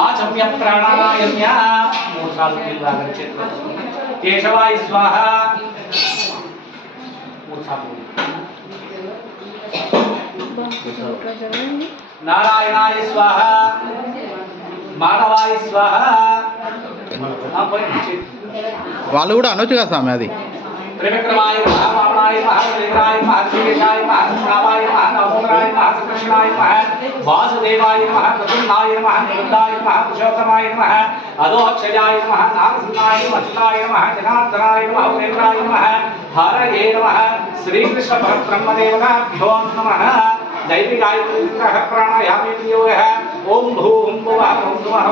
आचम्य प्राणायाम्य केशवाय स्वाहा नारायणाय स्वाहा माधवाय स्वाहा వాళ్ళు కూడా అనొచ్చు కదా స్వామి అది त्रिविक्रमाय महावामनाय महादेवाय महादेशाय महाश्रावाय महानवोदराय महाकृष्णाय महा वासुदेवाय नमः प्रसन्नाय नमः निरुद्धाय नमः पुरुषोत्तमाय नमः अदोक्षयाय नमः नारसिंहाय नमः नमः जनार्दनाय नमः उपेन्द्राय नमः हरये नमः श्रीकृष्ण परब्रह्मदेवताभ्यो नमः दैवी गायत्री प्राणायामे योगः ओम भूं भुवः ओम भुवः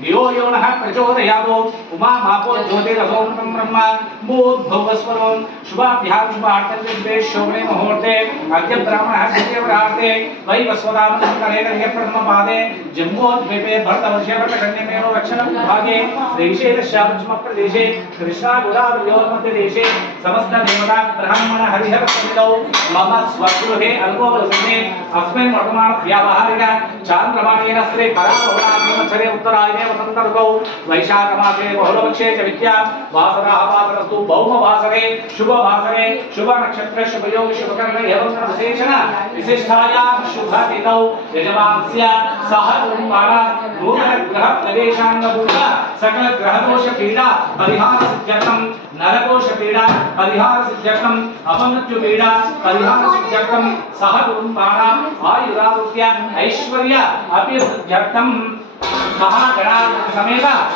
यो यो नः प्रचोदयातो उमा मापो ज्योतिरसो ब्रह्म मूर्धवस्वरो शुभाभ्यां शुभार्थते शोभने मुहूर्ते अद्य ब्राह्मणः सत्यव्राते वैवस्वदामन्तरे ब्रह्मपादे जम्बोद्वीपे भरतवर्षे भरतकन्यमेव रक्षणं भागे श्रीशैलश्यामप्रदेशे कृष्णागोदावरीयोर्मध्यदेशे समस्त देवता ब्राह्मण हरिहर समितौ मम स्वगृहे अल्पोवसने अस्मिन् वर्तमान व्यावहारिक चान्द्रमाणेन श्री पराभवनामक्षरे उत्तरायणे वसंत ऋतौ वैशाख मासे बहुलपक्षे च विद्या वासरः वासरस्तु भौम वासरे शुभ वासरे शुभ नक्षत्र शुभ योग शुभ कर्म एवं विशेषण विशिष्टायां शुभ तिथौ यजमानस्य सह कुटुंबाः नूतन ग्रह प्रवेशांगभूत सकल ग्रह दोष पीडा परिहार सिद्ध्यर्थं नरकोश पीडा परिहार सिद्ध्यर्थं अपमृत्यु पीडा परिहार सिद्ध्यर्थं सह कुटुंबाः आयुरारोग्य ऐश्वर्य अभिवृद्ध्यर्थं महागणाधिपति समेत